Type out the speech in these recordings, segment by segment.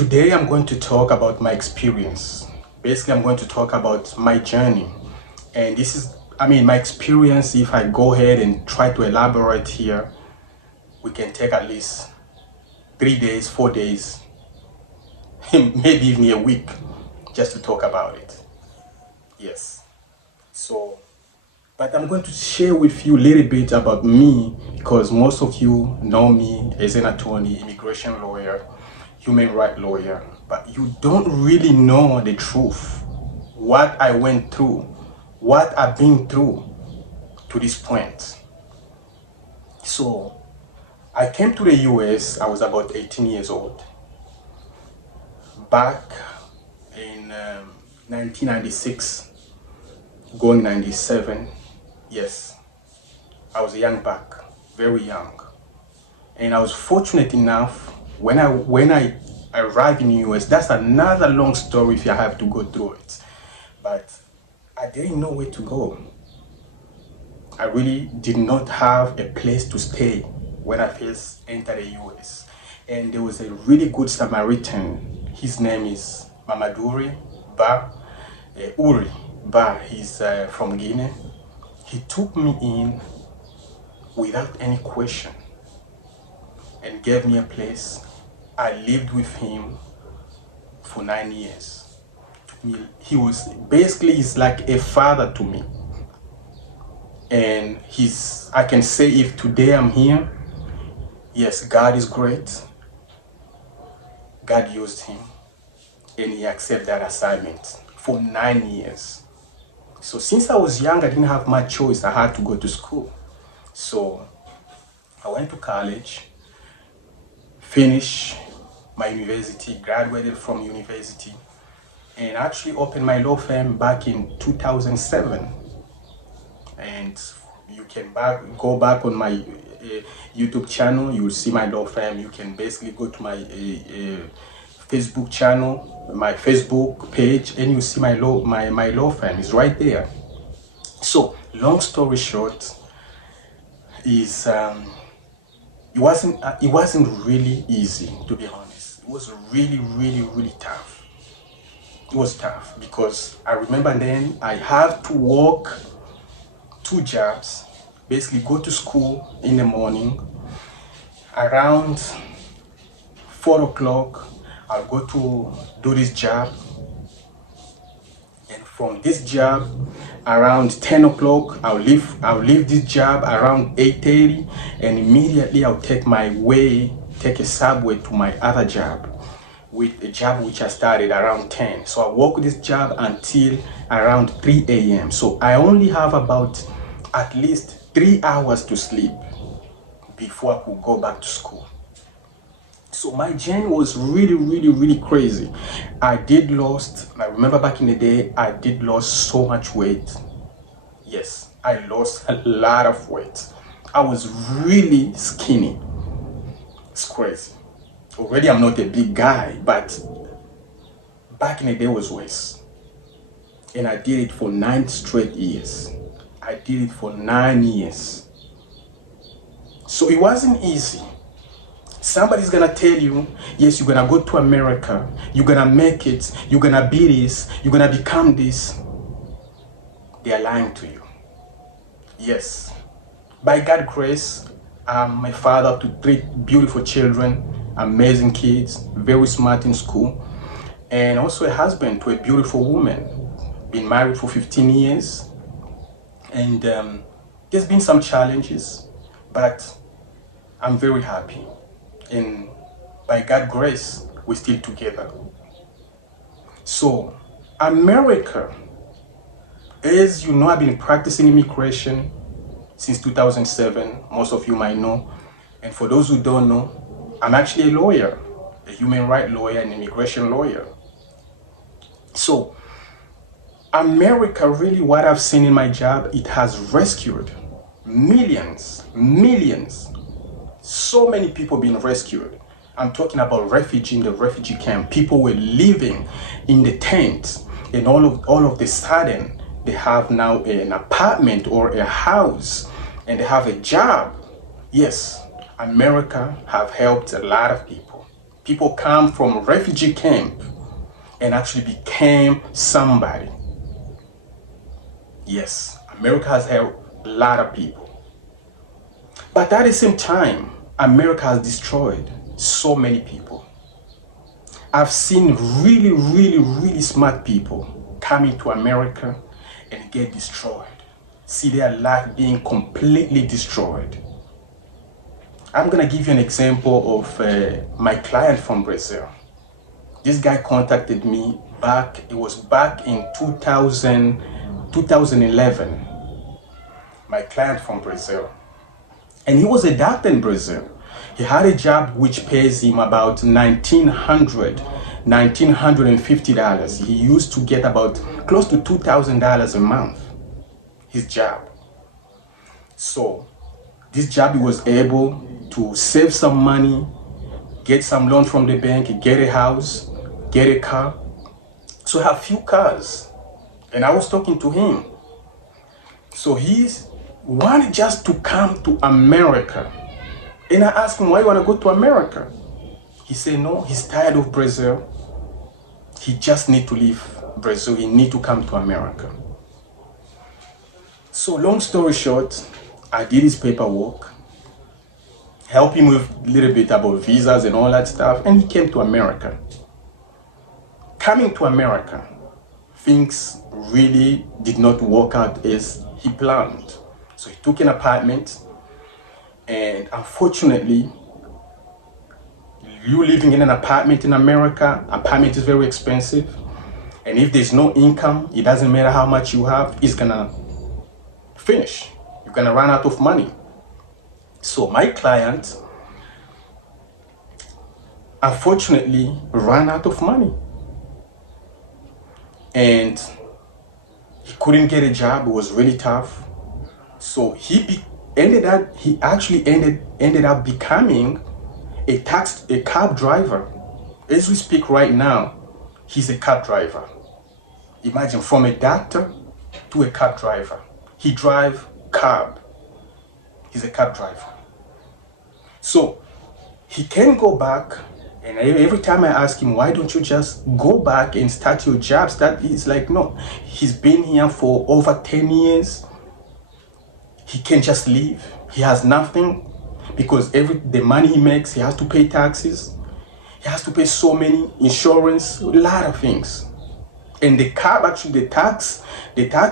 Today I'm going to talk about my experience. Basically, I'm going to talk about my journey. And this is, my experience. If I go ahead and try to elaborate here, we can take at least 3 days, 4 days, maybe even a week just to talk about it. Yes. So, but I'm going to share with you a little bit about me because most of you know me as an attorney, immigration lawyer, human rights lawyer, but you don't really know the truth, what I went through, what I've been through to this point. So I came to the US, I was about 18 years old, back in 1996, going 97. Yes, I was young back, very young. And I was fortunate enough when I arrived in the US. That's another long story if I have to go through it. But I didn't know where to go. I really did not have a place to stay when I first entered the US. And there was a really good Samaritan. His name is Mamaduri Ba Uri Ba. He's from Guinea. He took me in without any question and gave me a place. I lived with him for 9 years. He was he's like a father to me. And I can say if today I'm here, yes, God is great. God used him and he accepted that assignment for 9 years. So since I was young, I didn't have much choice. I had to go to school. So I went to college, finished my university, graduated from university, and actually opened my law firm back in 2007. And you can go back on my YouTube channel, you will see my law firm. You can basically go to my Facebook channel, my Facebook page, and you see my law firm is right there. So long story short is it wasn't really easy, to be honest. It was really tough. It was tough because I remember then I had to work 2 jobs, basically go to school in the morning. Around 4 o'clock, I'll go to do this job. And from this job, around 10 o'clock, I'll leave this job around 8:30, and immediately I'll take a subway to my other job, with a job which I started around 10. So I work this job until around 3 a.m. So I only have about at least 3 hours to sleep before I could go back to school. So my journey was really crazy. I remember back in the day, I did lose so much weight. Yes, I lost a lot of weight. I was really skinny. It's crazy. Already I'm not a big guy, but back in the day was worse. And I did it for 9 straight years. I did it for 9 years. So it wasn't easy. Somebody's gonna tell you, yes, you're gonna go to America, you're gonna make it, you're gonna be this, you're gonna become this. They are lying to you. Yes, by God's grace, I'm a father to 3 beautiful children, amazing kids, very smart in school, and also a husband to a beautiful woman. Been married for 15 years, and there's been some challenges, but I'm very happy. And by God's grace, we're still together. So, America, as you know, I've been practicing immigration since 2007. Most of you might know. And for those who don't know, I'm actually a lawyer, a human rights lawyer, an immigration lawyer. So, America, really what I've seen in my job, it has rescued millions, so many people being rescued. I'm talking about refugees in the refugee camp. People were living in the tents, and all of a sudden, they have now an apartment or a house, and they have a job. Yes, America have helped a lot of people. People come from refugee camp and actually became somebody. Yes, America has helped a lot of people. But at the same time, America has destroyed so many people. I've seen really, really, really smart people coming to America and get destroyed. See their life being completely destroyed. I'm gonna give you an example of my client from Brazil. This guy contacted me it was back in 2011. My client from Brazil. And he was a doctor in Brazil. He had a job which pays him about $1,950. He used to get about close to $2,000 a month, his job. So this job, he was able to save some money, get some loan from the bank, get a house, get a car. So I have few cars. And I was talking to him. So he's wanted just to come to America. And I asked him, why you want to go to America? He said, no, he's tired of Brazil. He just need to leave Brazil. He need to come to America. So long story short, I did his paperwork, helped him with a little bit about visas and all that stuff, and he came to America. Coming to America, things really did not work out as he planned. So he took an apartment, and unfortunately, you living in an apartment in America, apartment is very expensive. And if there's no income, it doesn't matter how much you have, it's gonna finish. You're gonna run out of money. So my client, unfortunately, ran out of money. And he couldn't get a job, it was really tough. So he actually ended up becoming a cab driver. As we speak right now, he's a cab driver. Imagine, from a doctor to a cab driver. He drives cab. He's a cab driver. So he can go back, and every time I ask him, why don't you just go back and start your job? He's like, no. He's been here for over 10 years. He can't just leave. He has nothing, because the money he makes, he has to pay taxes. He has to pay so many insurance, a lot of things. And the cab, actually, the tax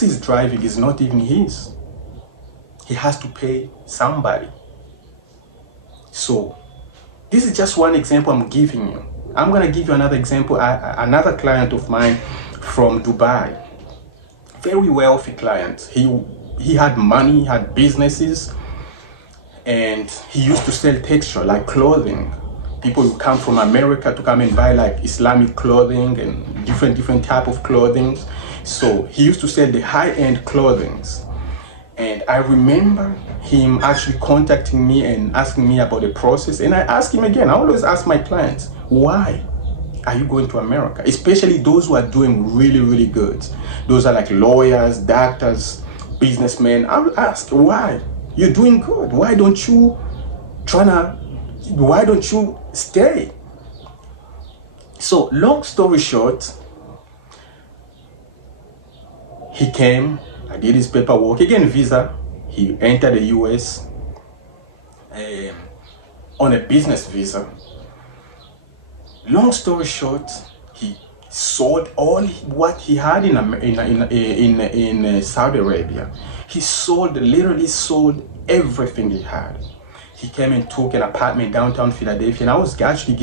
he's driving is not even his. He has to pay somebody. So this is just one example I'm giving you. I'm gonna give you another example. Another client of mine from Dubai, very wealthy client. He had money, he had businesses, and he used to sell textile, like clothing. People would come from America to come and buy like Islamic clothing and different type of clothing. So he used to sell the high-end clothing. And I remember him actually contacting me and asking me about the process. And I asked him again, I always ask my clients, why are you going to America? Especially those who are doing really, really good. Those are like lawyers, doctors, businessmen. I will ask, why? You're doing good. Why don't you stay? So long story short, he came, I did his paperwork, again visa. He entered the US on a business visa. Long story short, he sold all what he had in Saudi Arabia. He literally sold everything he had. He came and took an apartment downtown Philadelphia, and I was actually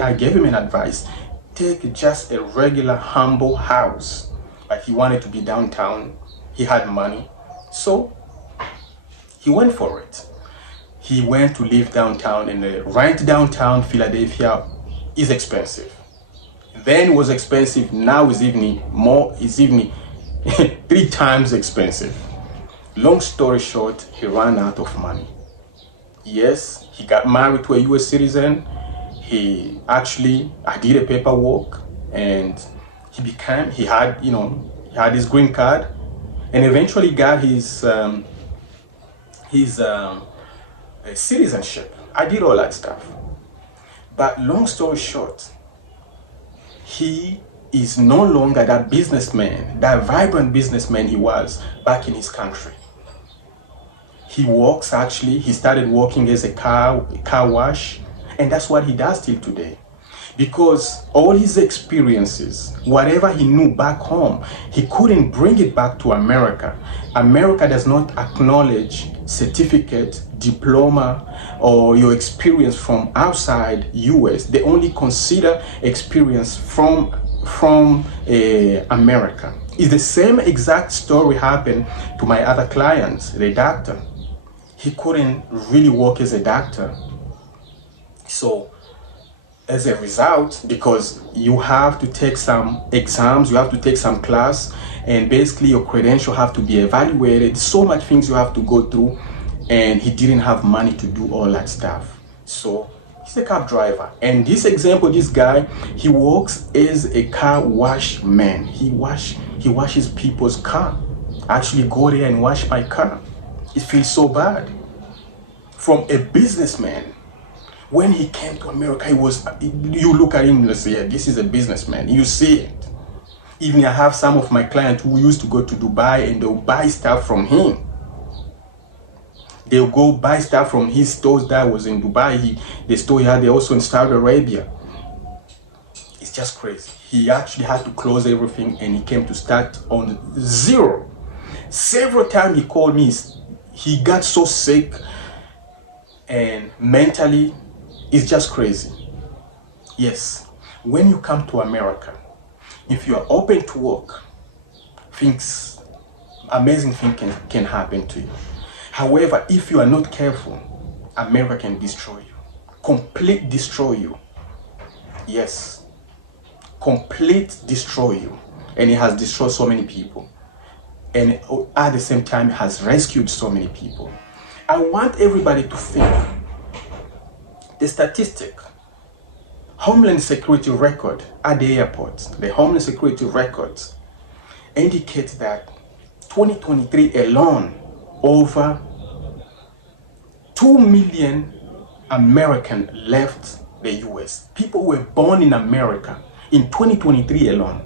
I gave him an advice. Take just a regular, humble house. Like, he wanted to be downtown. He had money. So he went for it. He went to live downtown, and the rent downtown Philadelphia is expensive. Then it was expensive. Now it's even 3 times expensive. Long story short, he ran out of money. Yes, he got married to a US citizen. I did a paperwork, and he had his green card, and eventually got his citizenship. I did all that stuff. But long story short, he is no longer that businessman, that vibrant businessman he was back in his country. He started working as a car wash, and that's what he does till today. Because all his experiences, whatever he knew back home, he couldn't bring it back to America. America does not acknowledge certificate, diploma, or your experience from outside US. They only consider experience from America. It's the same exact story happened to my other client, the doctor. He couldn't really work as a doctor. So as a result, because you have to take some exams, you have to take some class, and basically your credentials have to be evaluated, so much things you have to go through, and he didn't have money to do all that stuff. So he's a cab driver. And this example, this guy, he works as a car wash man. He washes people's car. I actually go there and wash my car. It feels so bad. From a businessman, when he came to America, you look at him and say, yeah, this is a businessman. You see it. Even I have some of my clients who used to go to Dubai and they'll buy stuff from him. They'll go buy stuff from his stores that was in Dubai. The store he had also in Saudi Arabia. It's just crazy. He actually had to close everything and he came to start on zero. Several times he called me. He got so sick and mentally, it's just crazy. Yes, when you come to America, if you are open to work, amazing things can happen to you. However, if you are not careful, America can destroy you. Complete destroy you. Yes, complete destroy you. And it has destroyed so many people. And at the same time, it has rescued so many people. I want everybody to think. The statistic, Homeland Security record at the airports, the Homeland Security records indicate that 2023 alone, over 2 million Americans left the US. People were born in America in 2023 alone.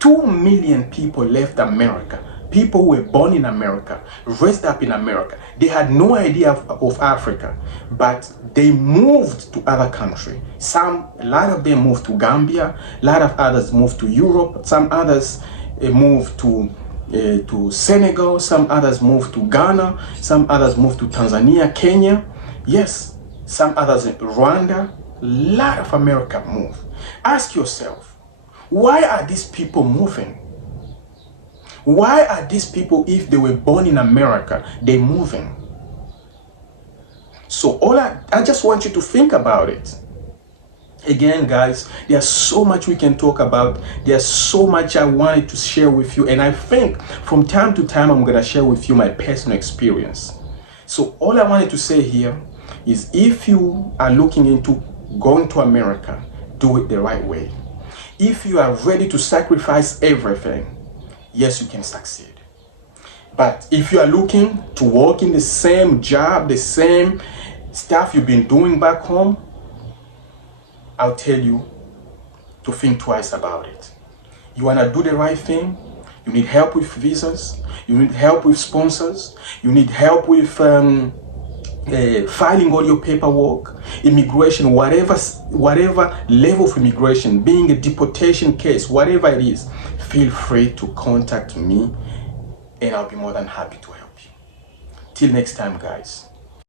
2 million people left America. People who were born in America, raised up in America. They had no idea of Africa, but they moved to other countries. A lot of them moved to Gambia, a lot of others moved to Europe, some others moved to Senegal, some others moved to Ghana, some others moved to Tanzania, Kenya. Yes, some others in Rwanda. A lot of America moved. Ask yourself, why are these people moving? Why are these people, if they were born in America, they moving? So I just want you to think about it. Again, guys, there's so much we can talk about. There's so much I wanted to share with you. And I think from time to time, I'm going to share with you my personal experience. So all I wanted to say here is if you are looking into going to America, do it the right way. If you are ready to sacrifice everything, yes, you can succeed. But if you are looking to work in the same job, the same stuff you've been doing back home, I'll tell you to think twice about it. You want to do the right thing? You need help with visas. You need help with sponsors. You need help with filing all your paperwork, immigration, whatever level of immigration, being a deportation case, whatever it is, feel free to contact me and I'll be more than happy to help you. Till next time, guys.